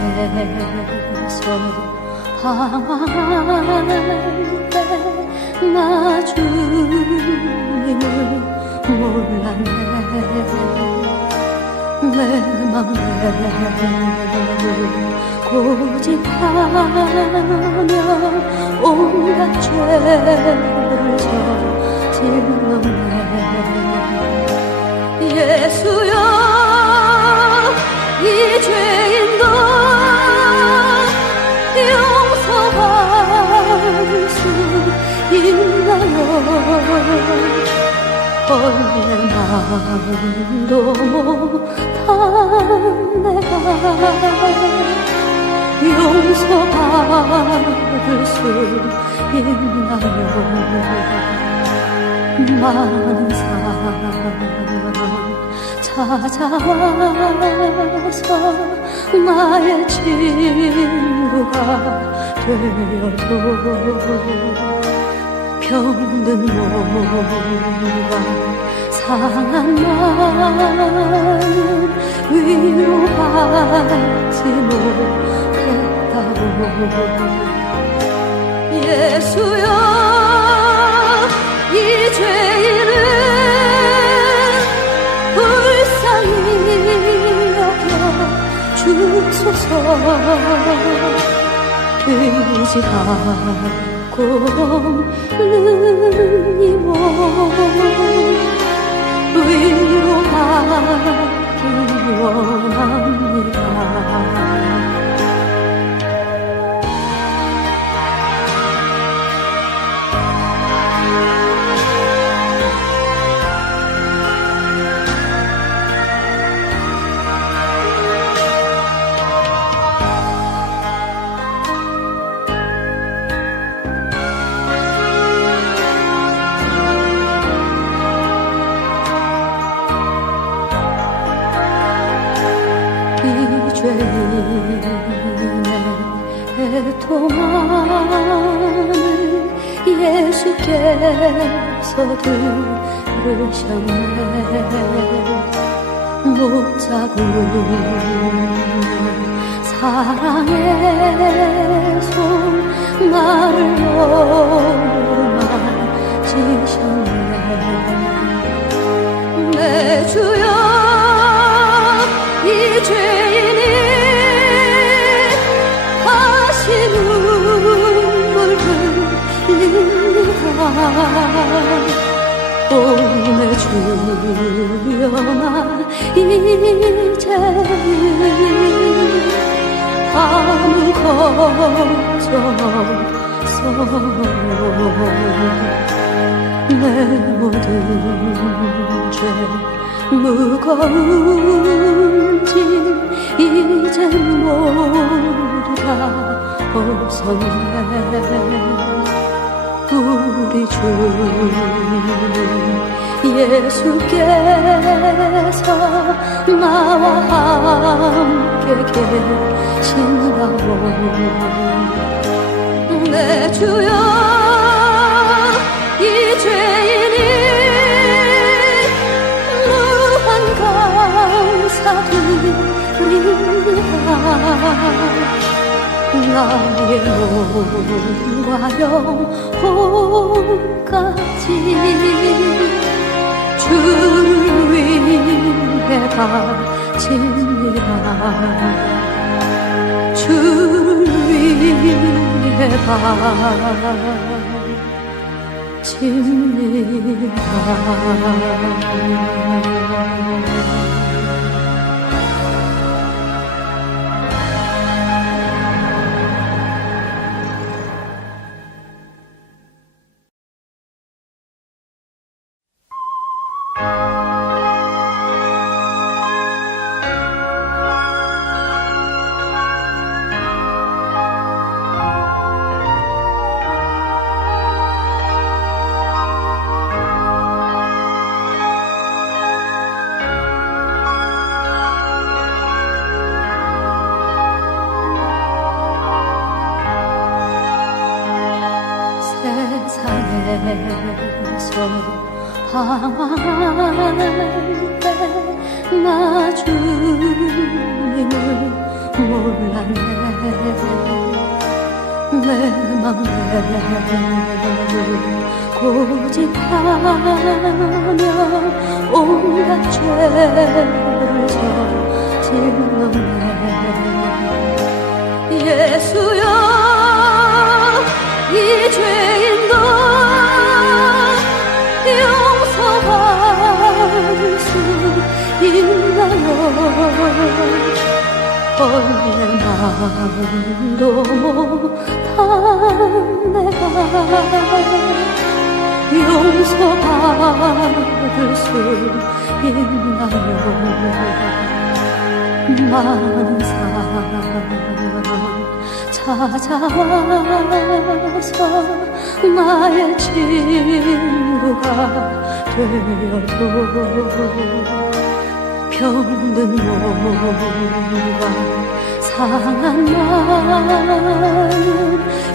세상에서 방황할 때 나 주님을 몰랐네. 내 맘대로 고집하며 온갖 죄를 저질렀네. 예수여, 이 죄인도 용서할 수 있나요? 원래 마음도 못한 내가 용서받을 수 있나요? 많은 사랑 찾아와서 나의 친구가 되어도 병든 몸과 상한 마음 위로하지 못했다고. 예수여, 이 죄인을 불쌍히 여겨 주소서. 의지하고 없는 이 몸 위로하기 원합니다. 죄인의 애통함을 예수께서 들으셨네. 못자국는 사랑의 손 나를 오르만지셨네. 내 주여, 이 죄인이 다시 눈물 흘립니다. 오, 내 주여, 나 이제는 아무 걱정 없어. 내 모든 죄 무거운 짐 이젠 모두 다 벗었네. 우리 주 예수께서 나와 함께 계신다고. 내 주여, 이 죄인이 감사드립니다. 나의 몸과 영혼까지 주를 위해 바칩니다. 주를 위해 바칩니다. 세상에서 방황할 때 나 주님을 몰랐네 내 맘대로 고집하며 온갖 죄를 저질렀네 예수여 이 죄인도 용서할 수 있나요 원래 마음도 못한 내가 용서받을 수 있나요 많은 사랑 찾아와서 나의 친구가 되어도 병든 몸과 상한 마음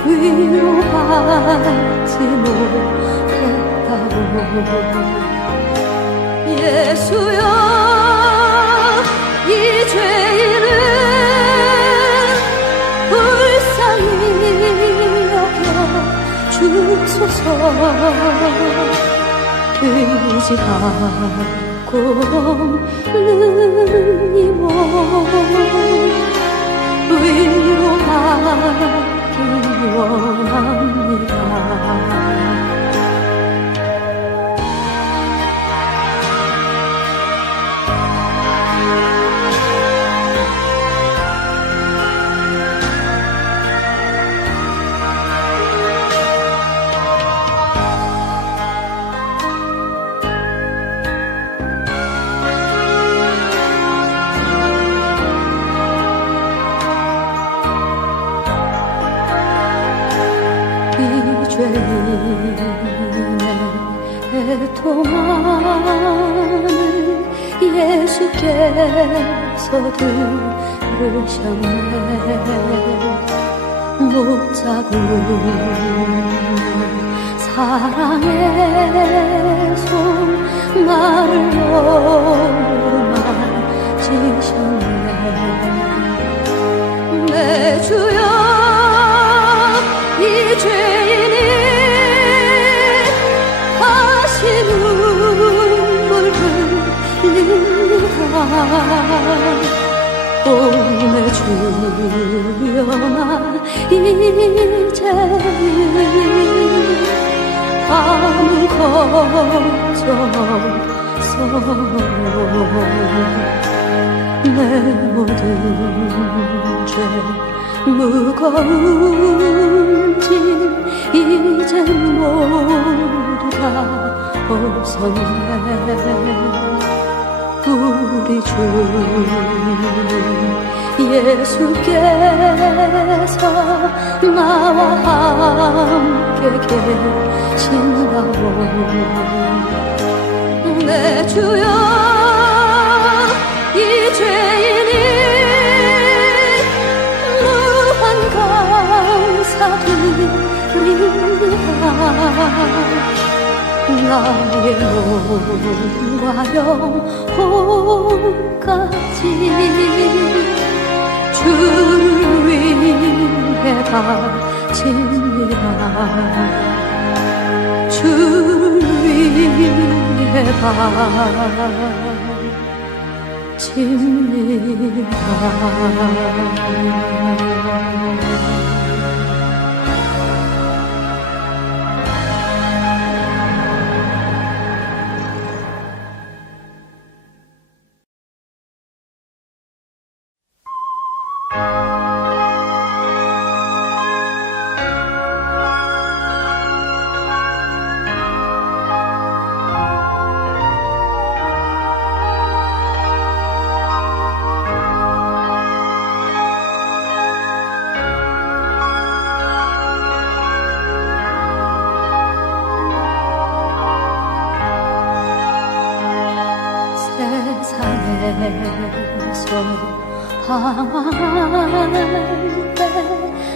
위로하지 못했다고 예수여 이 죄인을 불쌍히 여겨 주소서 의지하고 없는 이 몸 위로하기 원합니다 죄인의 애통함을 예수께서 들으셨네 못자국는 사랑의 손 나를 오르만지셨네 내 주여 이 죄인이 다시 눈물 흘립니다 오늘 주여만 이제는 아무 걱정 없어 내 모든 죄 무거운 짐 이젠 모두 다 벗었네 우리 주 예수께서 나와 함께 계신다고 내 주여 이 죄인이 감사드립니다 나의 몸과 영혼까지 주를 위해 바칩니다 주를 위해 바칩니다 세상에서 방황할 때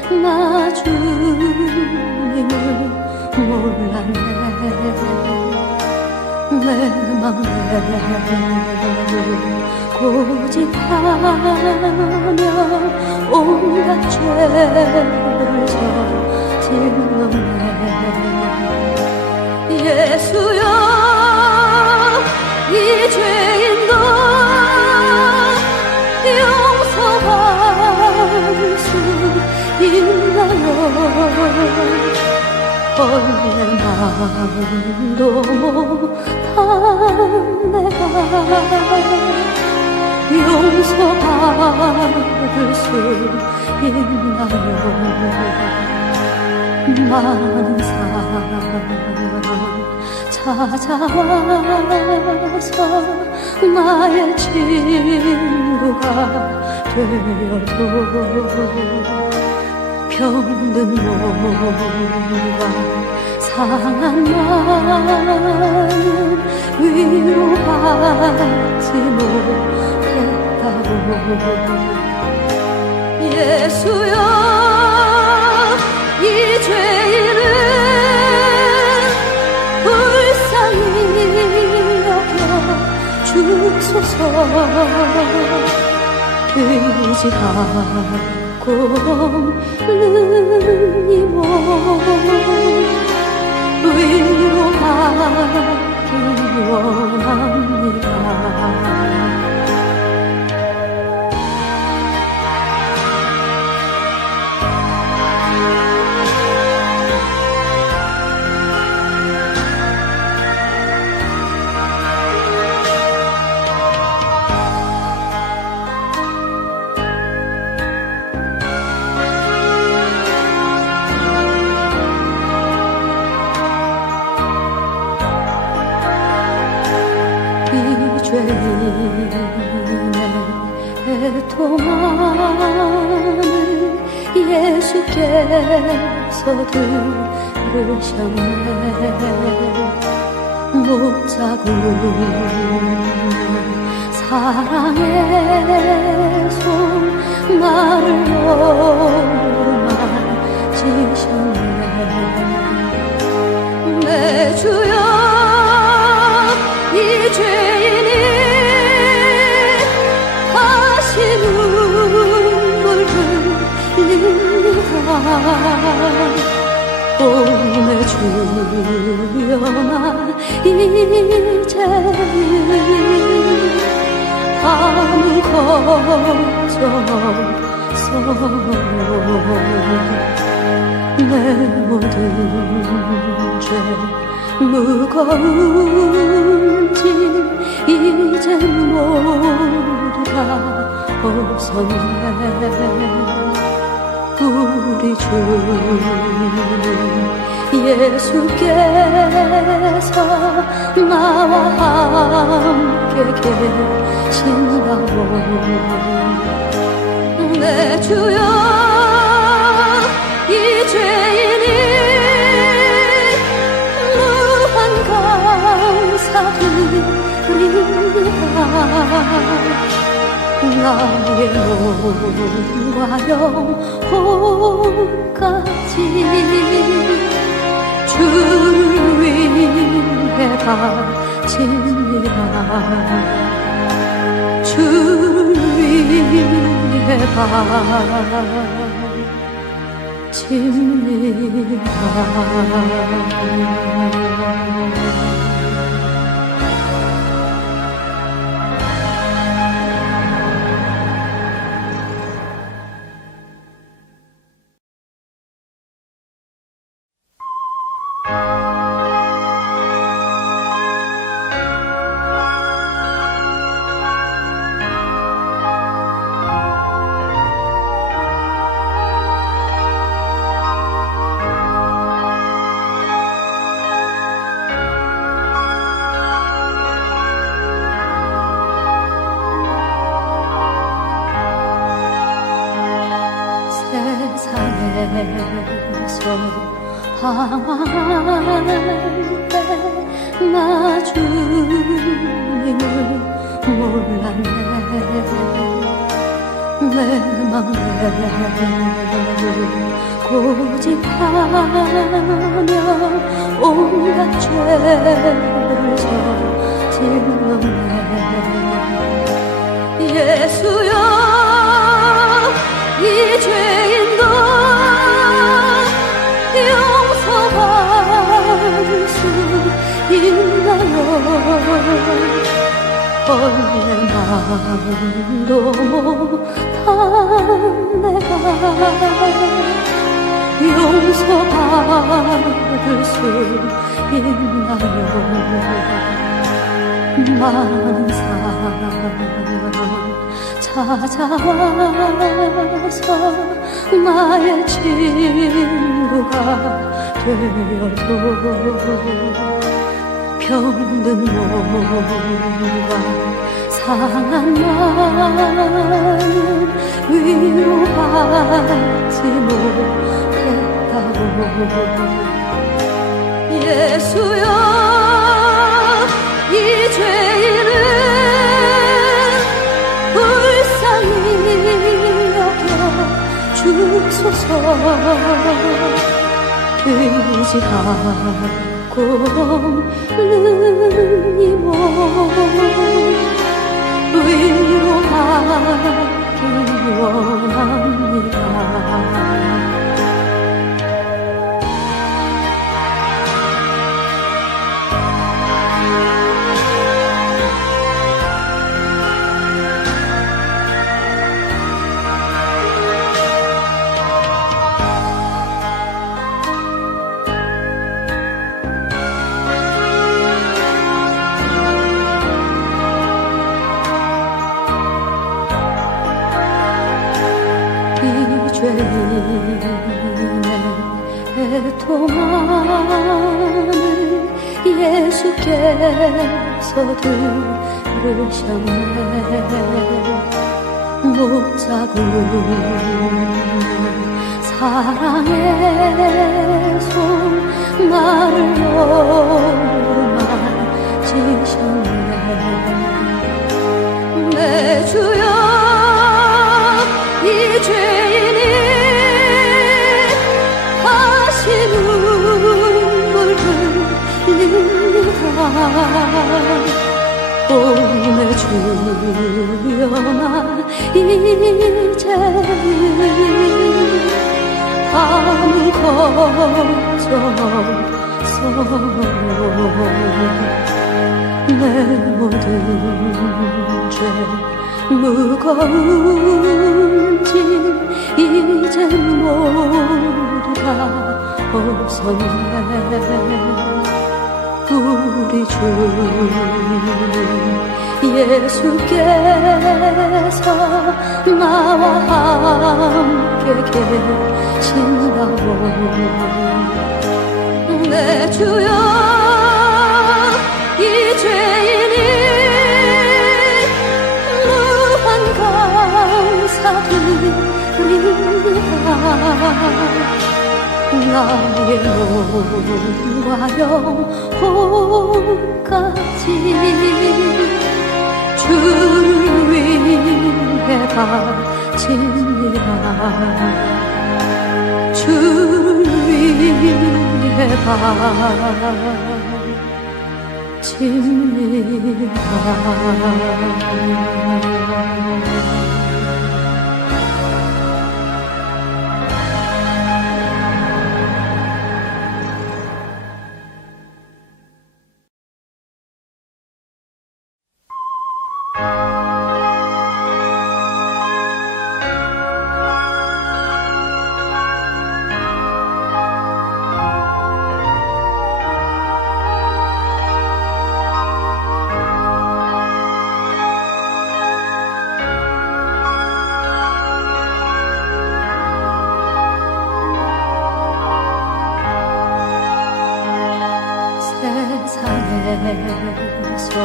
나 주님을 몰랐네 내 맘대로 고집하며 온갖 죄를 저질렀네. 예수여 이 죄인도 용서할 수 있나요? 내 마음도 못한 내가 용서받을 수 있나요? 많은 사랑 찾아와서 나의 친구가 되어도 병든 몸과 상한 마음 위로하지 못했다고. 예수여 이 죄인을 불쌍히 여겨 주소서. 의지하고 없는 이 몸 위로하기 원합니다. 죄인의 애통함을 예수께서 들으셨네. 못자국는 사랑의 손 나를 오르마치셨네. 내 주여 이 죄인이 다시 눈물 흘립니다. 오 내 주여 나 이제는 아무 걱정 없어. 내 모든 죄 무거운 짐 이젠 모두 다 벗었네. 우리 주님 예수께서 나와 함께 계신다고. 내 주여 이 죄인이 감사드립니다. 나의 몸과 영혼까지 주를 위해 바칩니다. 주를 위해 바칩니다. 세상에서 방황할 때 나 주님을 몰랐네. 내 맘대로 고집하며 온갖 죄를 저질렀네. 예수여 이 죄인도 용서받을 수 있나요? 원래 마음도 못한 내가 용서받을 수 있나요? 많은 사람 찾아와서 나의 친구가 되어도 병든 몸과 상한 마음 위로하지 못했다고. 예수여 이 죄인을 불쌍히 여겨 주소서. 되지 않고 없는 이 몸 위로하기 원합니다. 죄인의 애통함을 예수께서 들으셨네. 못자국 사랑의 손 나를 어루만지셨네. 내 주여 이 죄인이 다시 눈물 흘립니다. 오 내 주여만 이제는 아무 걱정 없어. 내 모든 죄 무거운 짐 이젠 모두 다 벗었네. 우리 주님 예수께서 나와 함께 계신다고. 내 주여 이 죄인이 감사드립니다. 나의 몸과 영혼까지 주를 위해 바칩니다. 주를 위해 바칩니다. 세상에서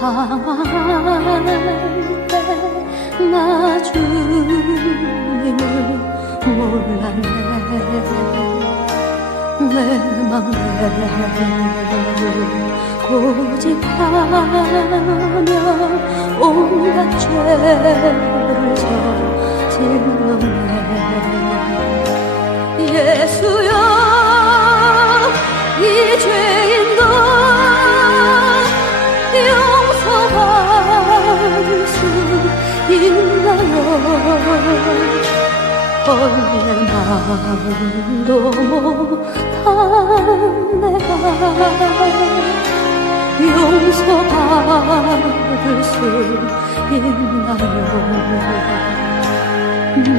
방황할 때 나 주님을 몰랐네. 내 맘대로 고집하며 온갖 죄를 저질렀네. 원래 마음도 못한 내가 용서받을 수 있나요?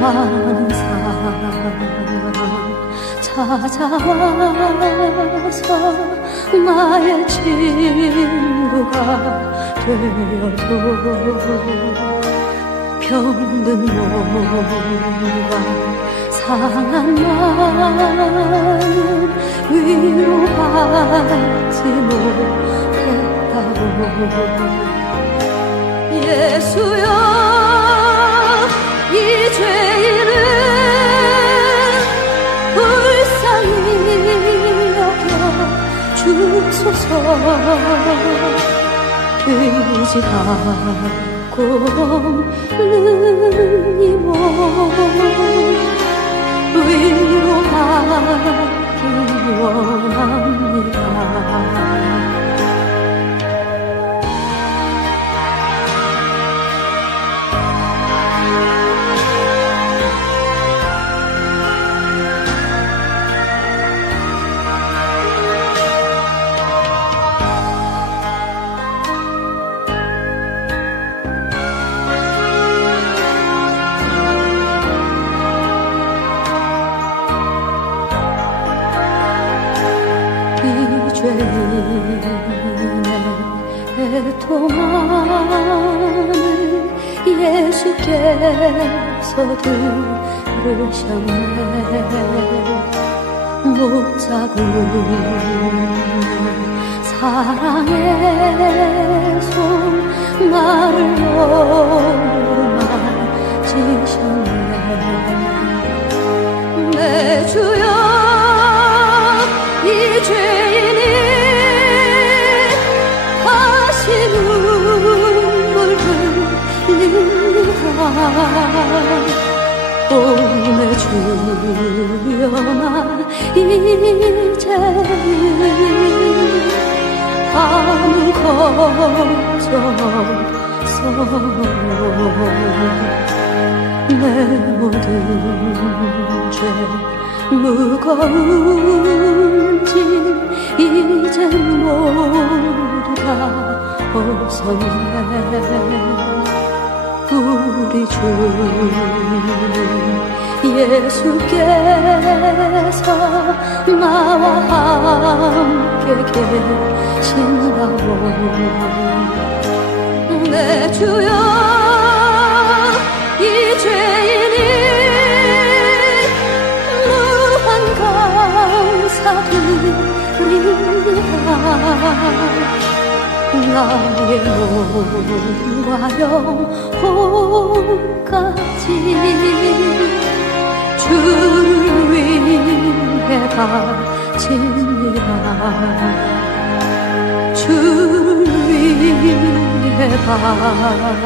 많은 사랑 찾아와서 나의 친구가 되어도 병든 몸과 상한 마음 위로하지 못했다고 예수여 이 죄인은 불쌍히 여겨 주소서 되지 않고 없는 이 몸 위로하기 원합니다. 죄인의 애통함을 예수께서 들으셨네. 못자국는 사랑의 손 나를 어루만지셨네. 내 주여 이 죄인이 다시 눈물 흘립니다. 오 내 주여 나 이제는 아무 걱정 없어 내 모든 죄 무거운 짐 이젠 모두 다 벗었네. 우리 주님 예수께서 나와 함께 계신다고 내 주여 이 죄인이 감사드립니다. 나의 몸과 영혼까지 주를 위해 바칩니다. 주를 위해 바칩니다.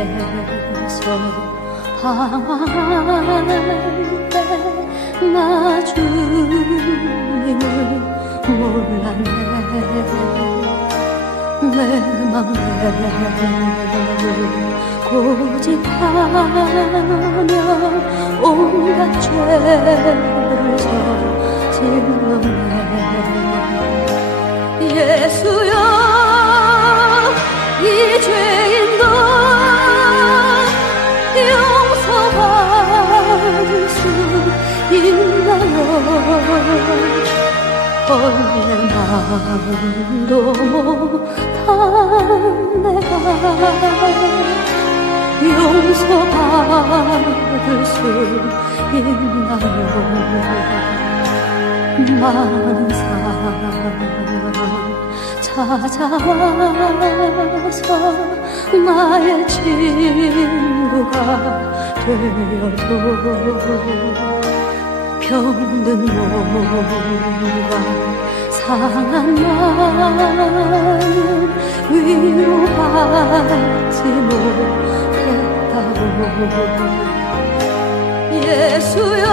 세상에서 방황할 때 나 주님을 몰랐네. 내 맘대로 고집하며 온갖 죄를 저질렀네. 예수여 이 죄인도 용서받을 수 있나요? 원래 마음도 못한 내가 용서받을 수 있나요? 많은 사랑 찾아와서 나의 친구가 되어도 병든 몸과 상한 마음 위로하지 못했다고. 예수여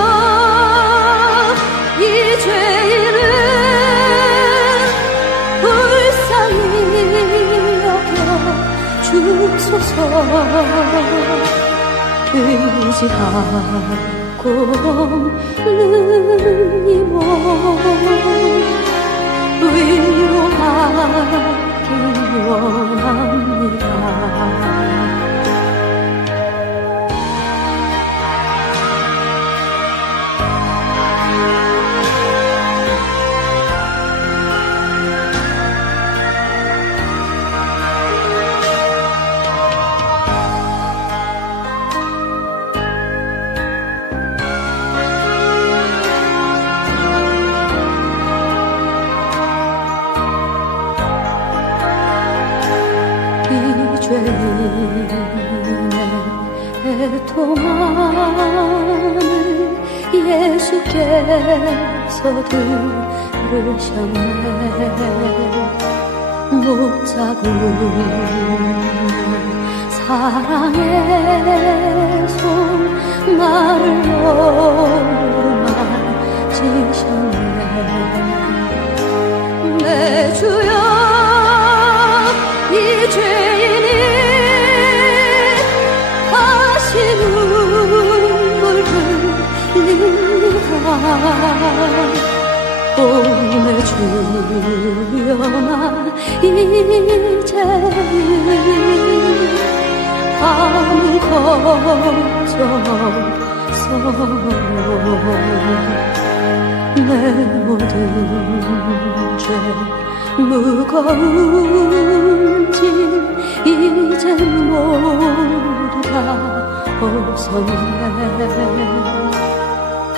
이 죄인을 불쌍히 여겨 주소서. 의지하고 없는 이 몸 위로하기 원합니다. 죄인의 애통함을 예수께서 들으셨네. 못자국는 사랑의 손 나를 어루만지셨네. 내 주여 이 죄인이 다시 눈물 흘립니다. 오 내 주여 나 이제는 아무 걱정 없어요. 내 모든 죄 무거운 짐 이젠 모두 다 벗었네.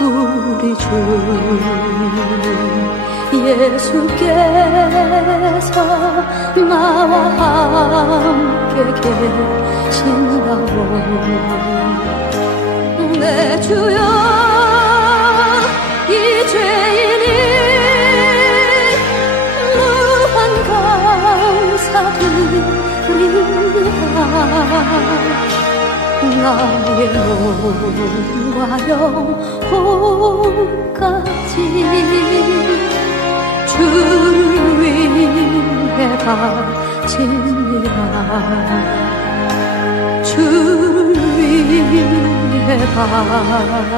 우리 주님 예수께서 나와 함께 계신다고. 내 주여 이 죄인이 감사드립니다. 나의 몸과 영혼까지 주를 위해 바칩니다. 주를 위해 바칩니다.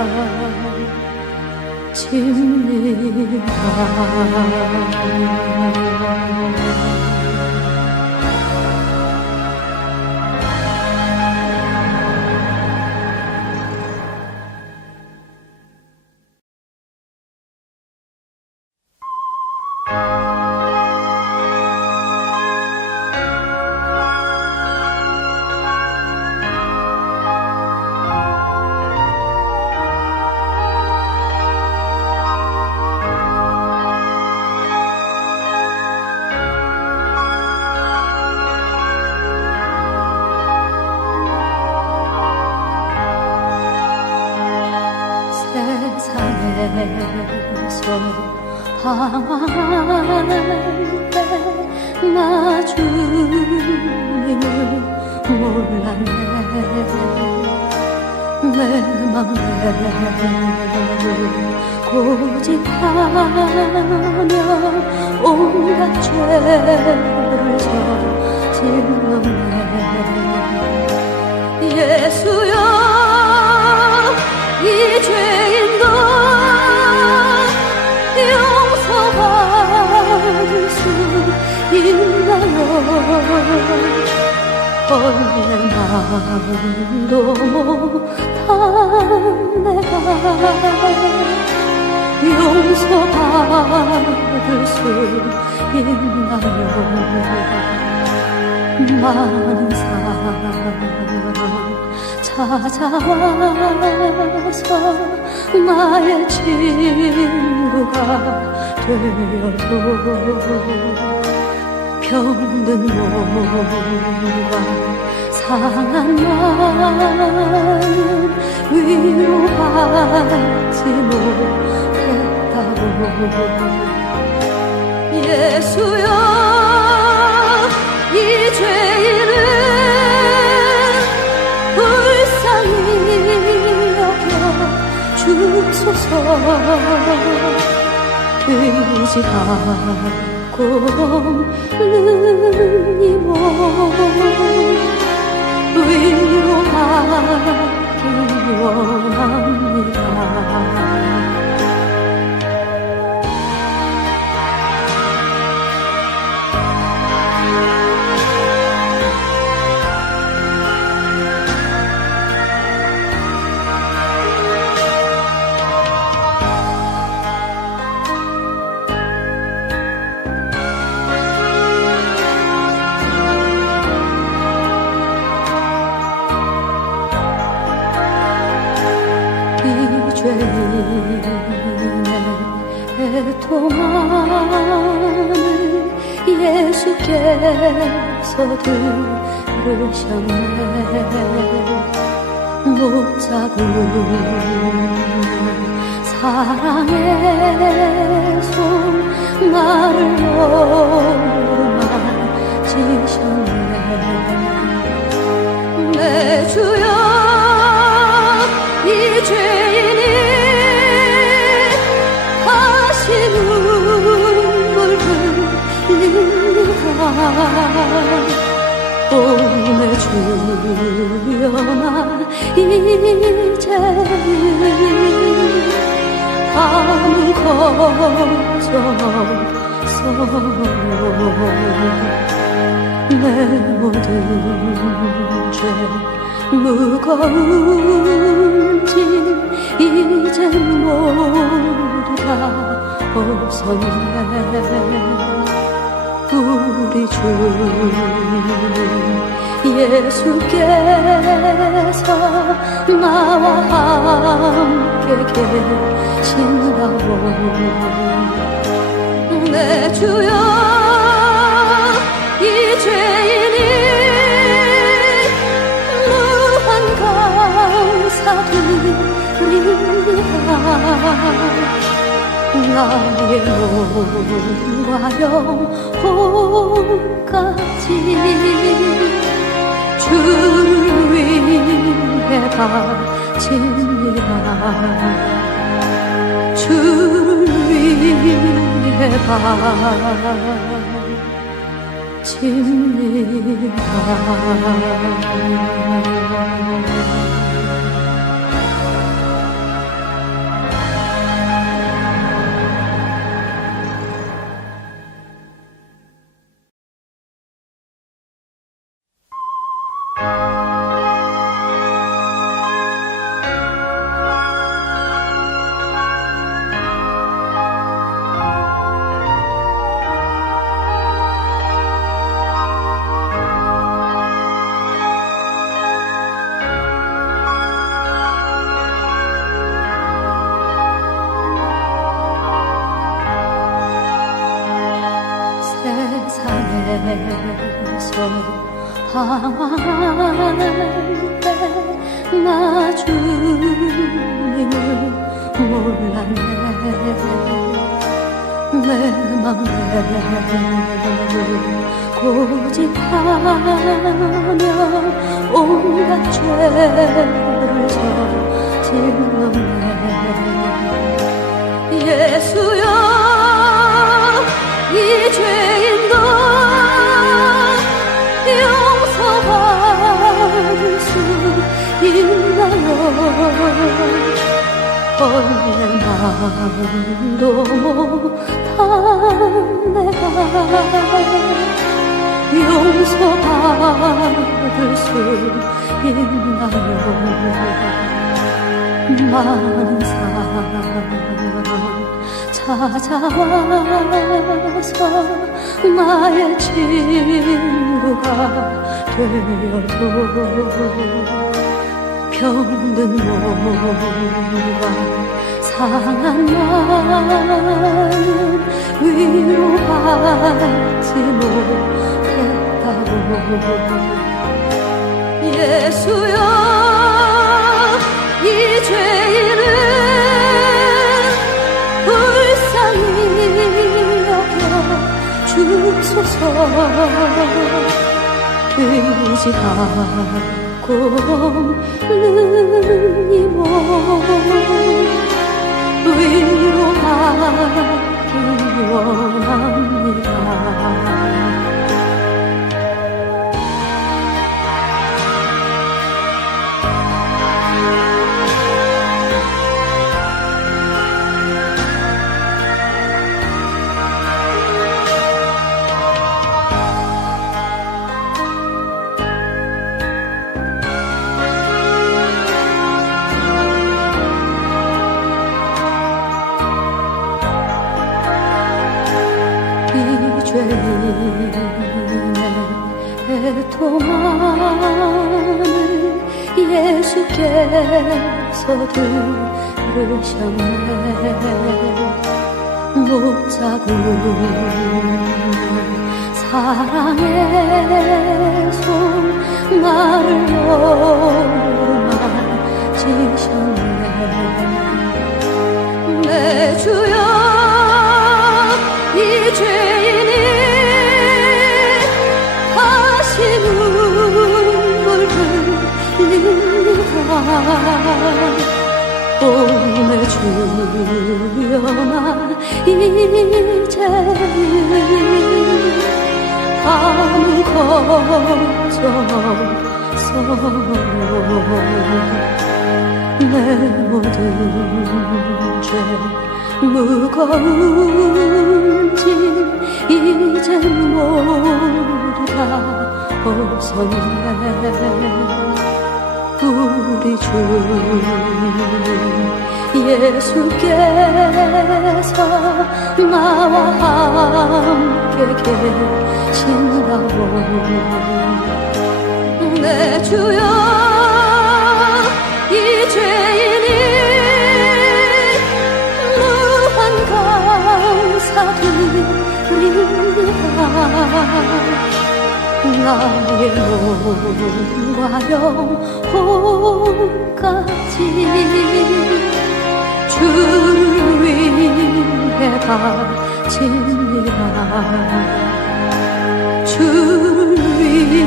세상에서 방황할 때 나 주님을 몰랐네. 내 맘대로 고집하며 온갖 죄를 저질렀네. 예수여 이 죄인도 용서받을 수 있나요? 원래 마음도 못한 내가 용서받을 수 있나요? 많은 사랑 찾아와서 나의 친구가 되어도 병든 몸과 상한 마음 위로하지 못했다고. 예수여, 이 죄인을 불쌍히 여겨 주소서. 의지하고 없는 이 몸 위로하기 원합니다. 죄인의 애통함을 예수께서 들으셨네. 못자국는 사랑의 손 나를 어루만지셨네. 내 주여, 이 죄인이 다시 눈물 흘립니다. 오, 내 주여, 나 이제는 아무 걱정 없어. 내 모든 죄 무거운 짐 이젠 모두 다 벗었네. 우리 주님 예수께서 나와 함께 계신다고. 내 주여, 이 죄인이 감사드립니다. 나의 몸과 영혼까지 주를 위해 바칩니다. 주를 위해 바칩니다. 세상에서 방황할 때 나 주님을 몰랐네. 내 맘대로 고집하며 온갖 죄를 저질렀네. 예수여, 이 죄인도 용서받을 수 있나요? 원래 마음도 못한 내가 용서받을 수 있나요? 많은 사랑 찾아와서 나의 친구가 되어도 병든 몸과 상한 마음 위로하지 못했다고. 예수여, 이 죄인을 불쌍히 여겨 주소서. 의지하고 없는 이 몸 위로하기 원합니다. 죄인의 애통함을 예수께서 들으셨네. 못자국 사랑의 손 나를 오르마치셨네. 내 주여, 이 죄인이 다시 눈물 흘립니다. 오, 내 주여, 나 이제는 아무 걱정 없어. 내 모든 죄 무거운 짐 이젠 모두 다 벗었네. 우리 주님 예수께서 나와 함께 계신다고. 내 주여, 이 죄인이 감사드립니다. 나의 몸과 영혼까지 주를 위해 바칩니다. 주를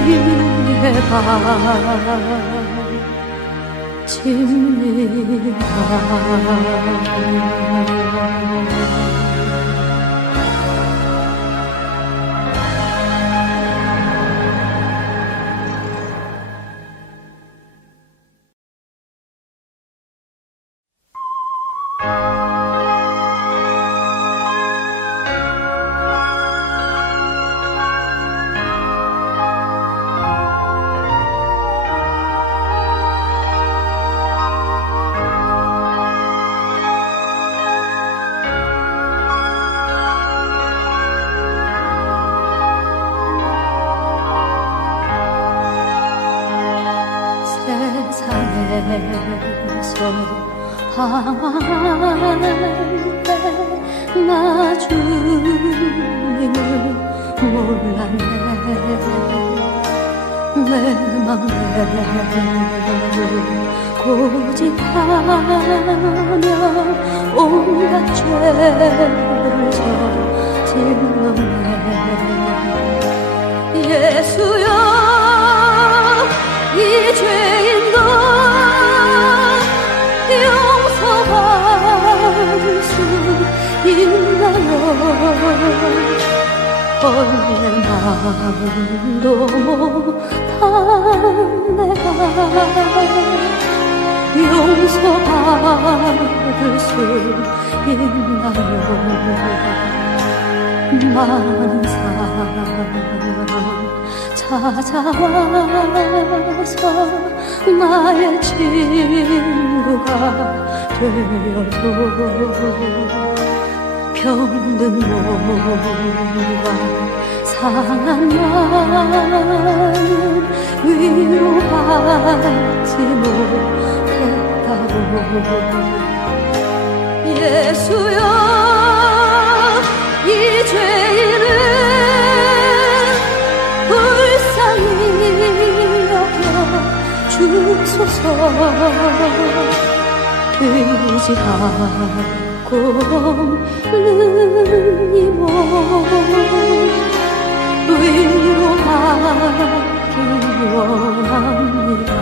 위해 바칩니다. 세상에서 방황할 때 나 주님을 몰랐네. 내 맘대로 고집하며 온갖 죄를 저질렀네. 예수여, 이 죄인도 용서받을 수 있나요? 원래 마음도 못한 내가 용서받을 수 있나요? 많은 사랑 찾아와서 나의 친구가 되어도 병든 몸과 상한 마음 위로하지 못했다고 예수여 이 죄인을 불쌍히 여겨 주소서 의지하고 없는 이 몸 위로하기 원합니다.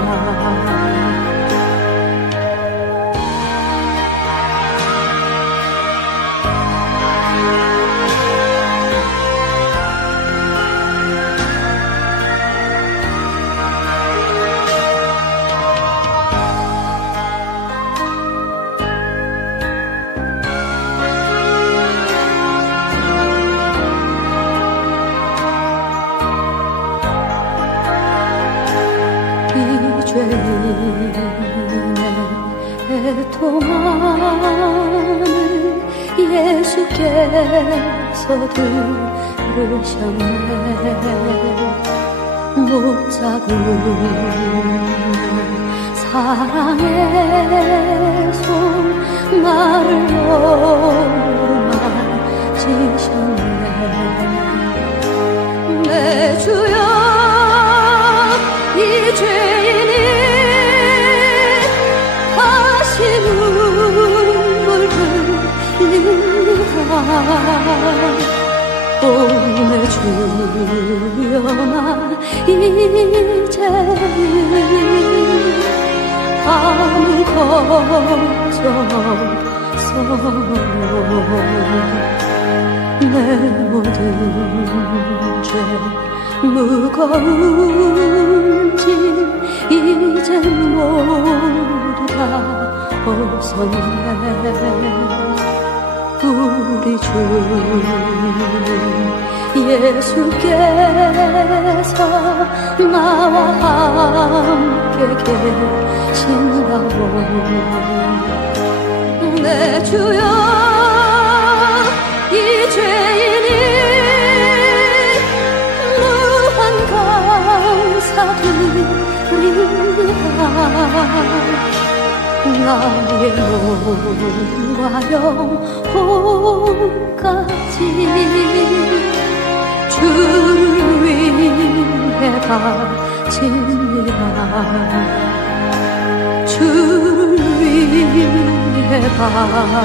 죄인의 애통함을 예수께서 들으셨네. 못자국 사랑의 손 나를 오르만지셨네. 내 주여 이 죄인이 다시 눈물 흘립니다. 오 내 주여 나 이제는 아무 걱정 없어 내 모든 죄 무거운 짐 이젠 모두 다 벗었네. 우리 주 예수께서 나와 함께 계신다고 내 주여 이 죄인이 감사드립니다. 나의 몸과 영혼까지 주를 위해 바칩니다. 주를 위해 바칩니다.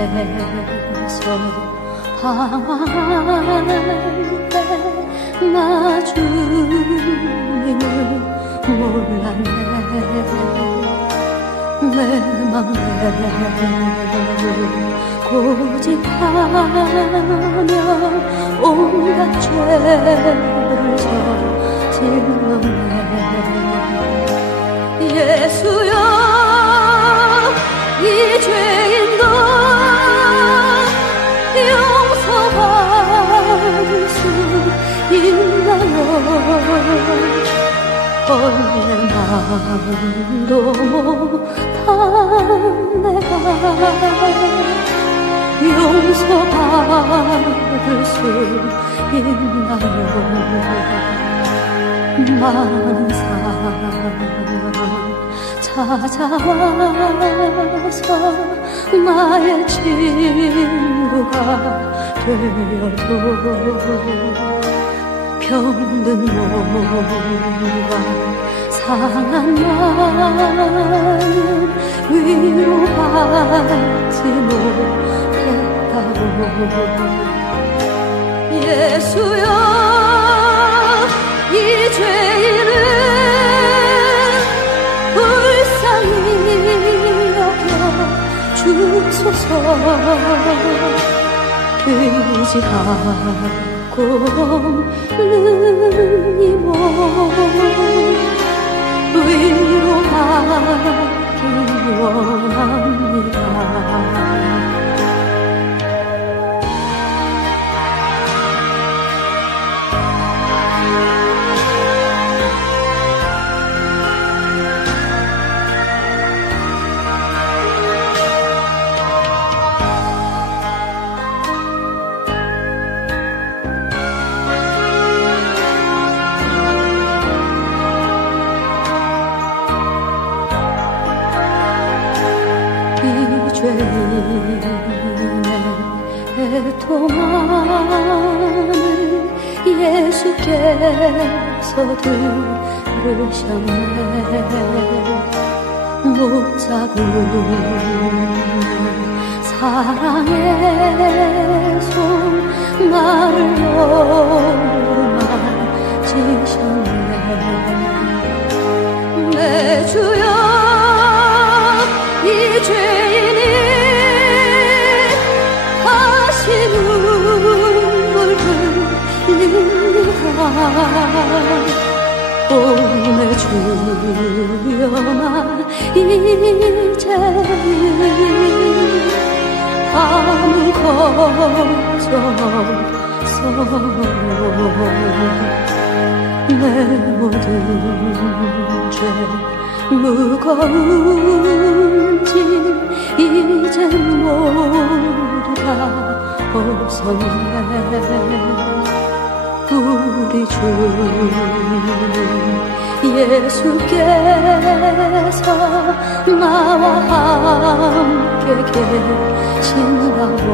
세상에서 방황할 때 나 주님을 몰랐네. 내 맘대로 고집하며 온갖 죄를 저질렀네. 예수여 이 죄인도 용서받을 수 있나요? 내 마음도 못한 내가 용서받을 수 있나요? 많은 사랑 찾아와서 나의 친구가 되어도 병든 몸과 상한 마음 위로하지 못했다고 예수여 이 죄인을 불쌍히 여겨 주소서. 의지하고 없는 이 몸 위로하기 원합니다. 죄인의 애통함을 예수께서 들으셨네. 못자국는 사랑의 손 나를 어루만지셨네. 내 주여 이 죄인이 다시 눈물 흘리리라. 오 내 주여만 이제는 아무 걱정 없어. 내 모든 죄 무거운 짐 이젠 모두 다 벗었네. 우리 주 예수께서 나와 함께 계신다고.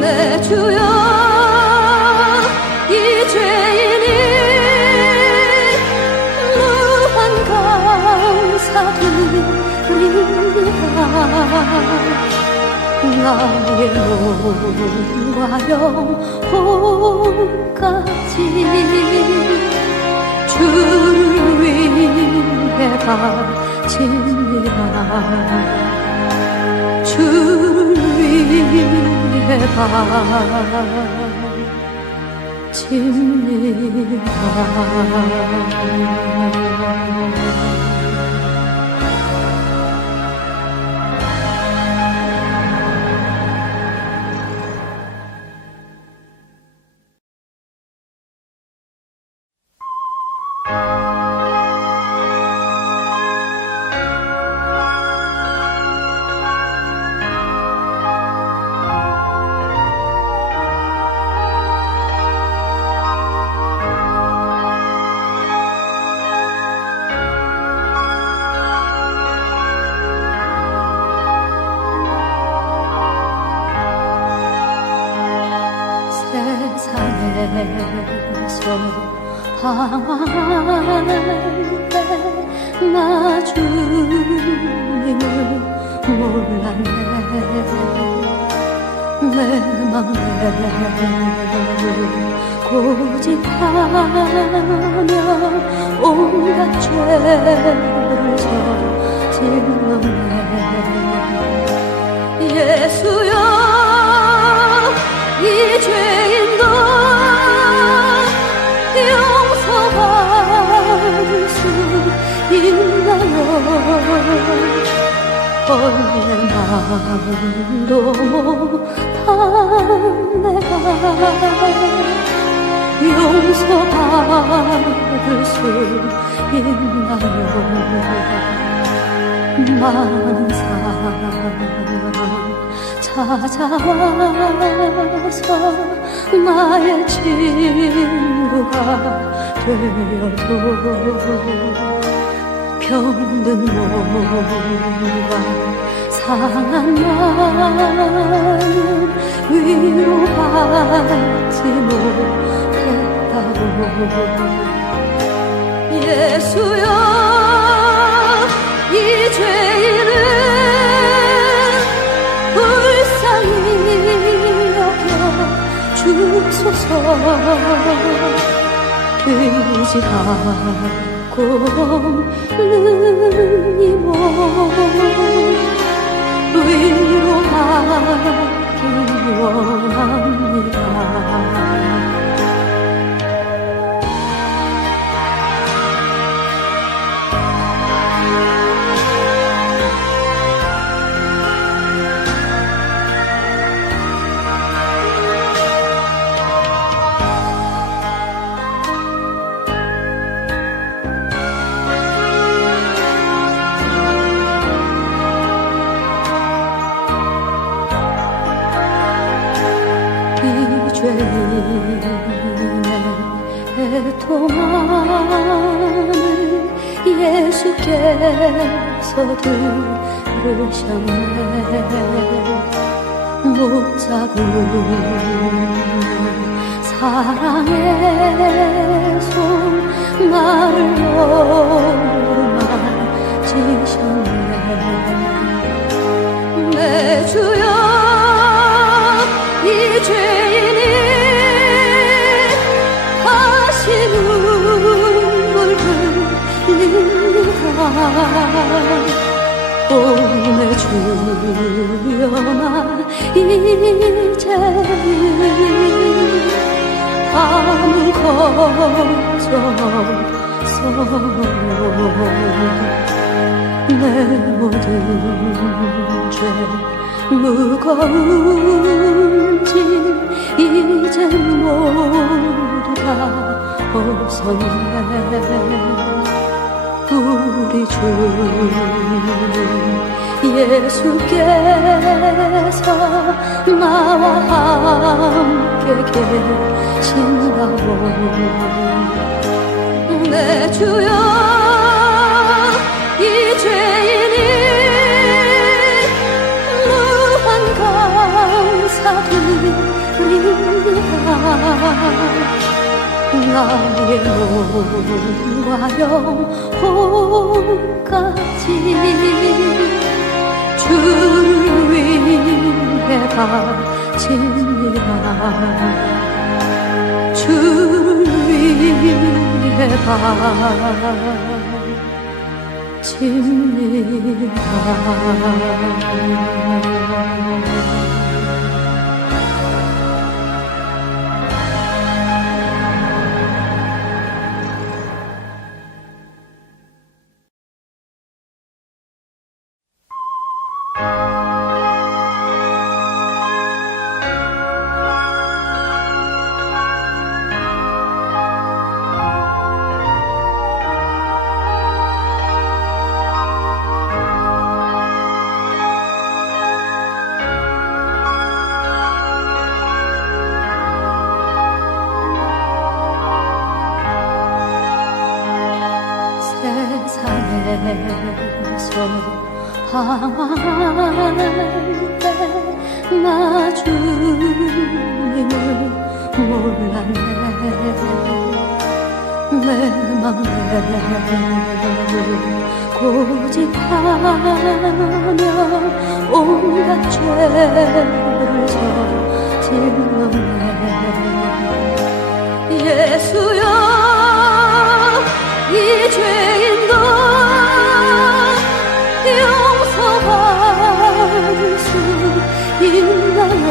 내 주여 이 죄인이 감사드립니다. 나의 몸과 영혼까지 주를 위해 바칩니다. 주를 위해 바칩니다. 세상에서 방황할 때 나 주님을 몰랐네. 내 맘대로 고집하며 온갖 죄를 저질렀네. 예수여 이 죄인도 용서받을 수 있나요? 원래 마음도 못한 내가 용서받을 수 있나요? 많은 사랑 찾아와서 나의 친구가 되어도 병든 몸과 상한 마음 위로하지 못했다고. 예수여 이 죄인은 불쌍히 여겨 의지하고 없는 이 몸 위로하기 원합니다. 죄인의 애통함을 예수께서 들으셨네. 못자국는 사랑의 손 나를 어루만지셨네. 내 주여 이 죄인이 다시 눈물 흘립니다. 오 내 주여 나 이제는 아무 걱정 없어. 내 모든 죄 무거운 짐 이젠 모두 다 벗었네. 우리 주 예수께서 나와 함께 계신다고. 내 주여 이 죄인이 감사드립니다. 나의 몸과 영혼까지 주를 위해 바칩니다. 주를 위해 바칩니다. 세상에서 방황할 때 나 주님을 몰랐네. 내 맘대로 고집하며 온갖 죄를 저질렀네. 예수여 이 죄인도 용서받을 수 있나요?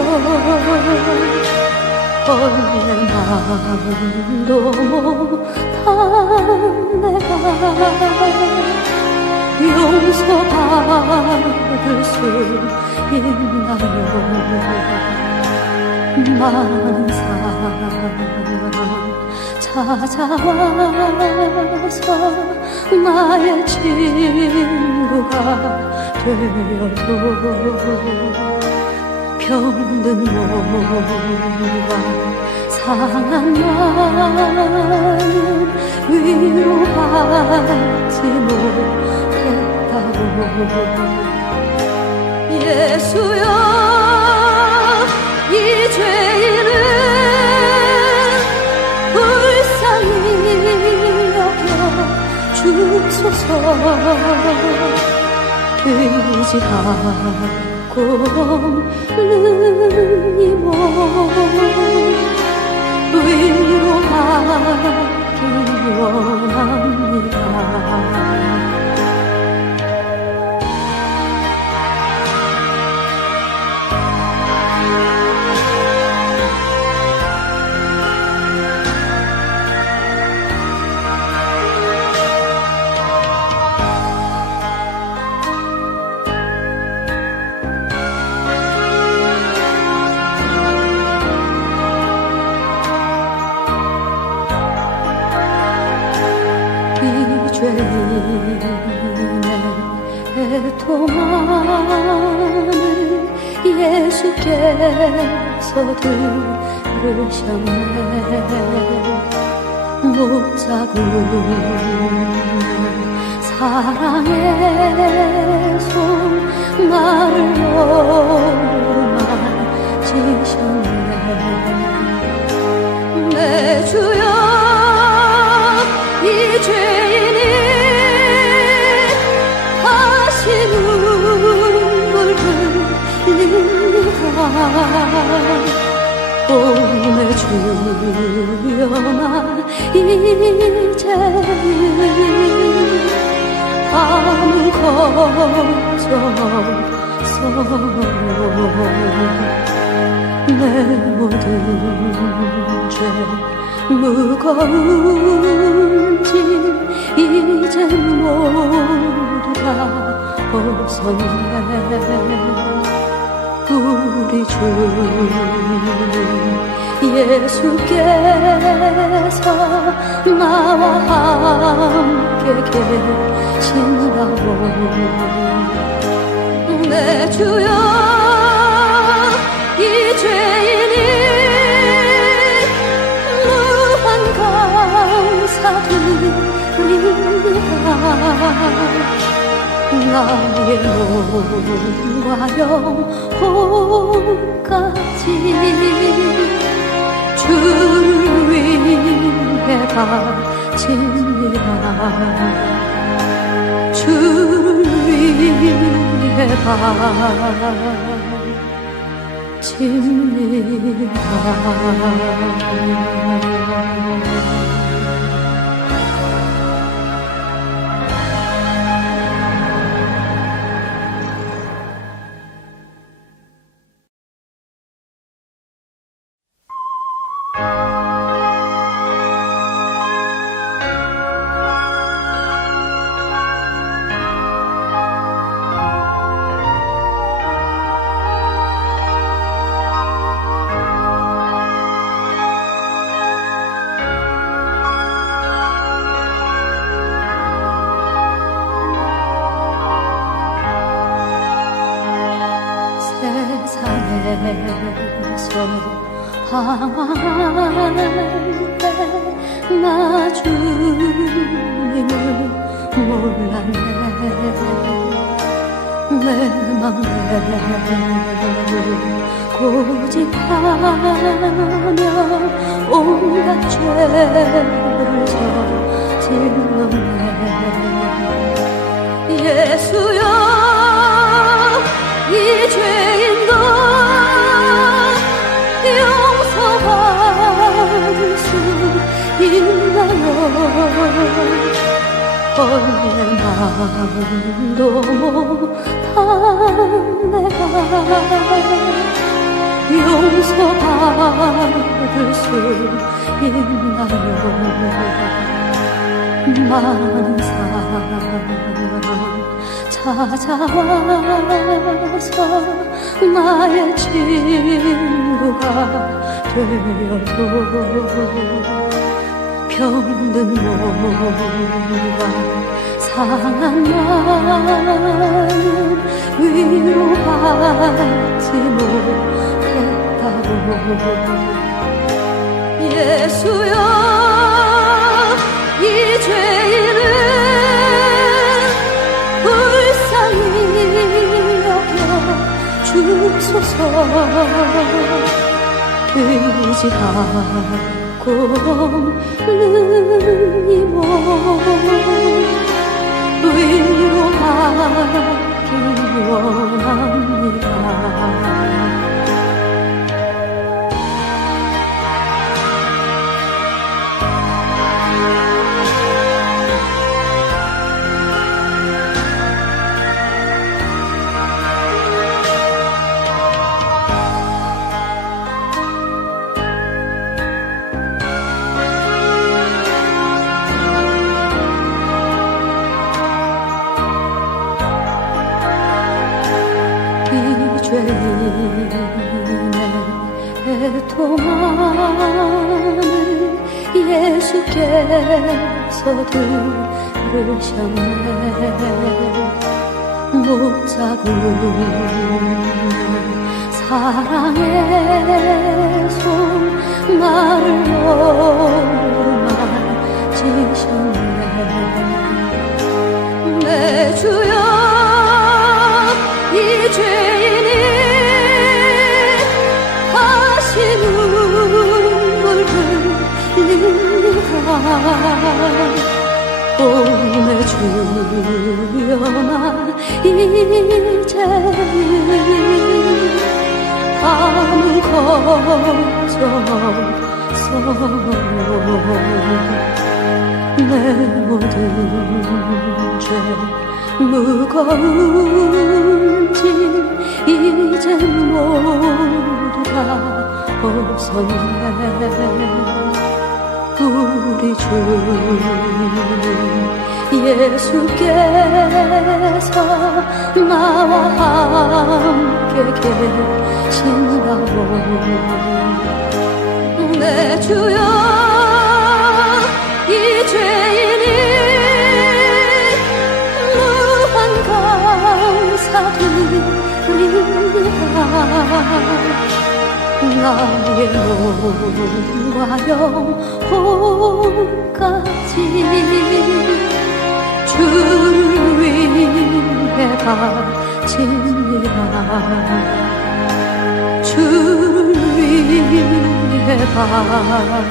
원래 마음도 못한 내가 용서받을 수 있나요? 많은 사랑 찾아와서 나의 친구가 되어도 병든 몸과 상한 마음 위로하지 못했다고. 예수여 이 죄인은 불쌍히 여겨 주소서. 의지하고 없는 이 몸 위로하기 원합니다. 죄인의 애통함을 예수께서 들으셨네. 못자국 사랑의 손 나를 어루만지셨네. 내 주여 이 죄인이 다시 눈물 흘립니다. 오 내 주여만 이제는 아무 걱정 없어요. 내 모든 죄 무거운 짐 이젠 모두 다 벗었네. 우리 주 예수께서 나와 함께 계신다고. 내 주여 이 죄인이 감사드립니다. 나의 몸과 영혼까지 주를 위해 바칩니다. 주를 위해 바칩니다. 세상에서 방황할 때 나 주님을 몰랐네. 내 맘대로 고집하며 온갖 죄를 저질렀네. 예수여 이 죄인도 용서받을 수 있나요? 원래 마음도 못한 내가 용서받을 수 있나요? 많은 사랑 찾아와서 나의 친구가 되어도 병든 몸과 상한 마음 위로하지 못했다고. 예수여 이 죄인을 불쌍히 여겨 주소서. 의지하고 없는 이 몸 위로하기 원합니다. 죄인의 애통함을 예수께서 들으셨네. 못 잡은 사랑의 손 나를 만지셨네. 내 주여 이 죄인이 다시 눈물 흘립니다. 오 내 주여 나 이제는 아무것도 없어요. 내 모든 죄 무거운 짐 이젠 모두 다 없었네. 우리 주 예수께서 나와 함께 계신다고. 내 주여 이 죄인이 무한 감사드립니다. 나의 몸과 영혼까지 주를 위해 바칩니다. 주를 위해 바칩니다.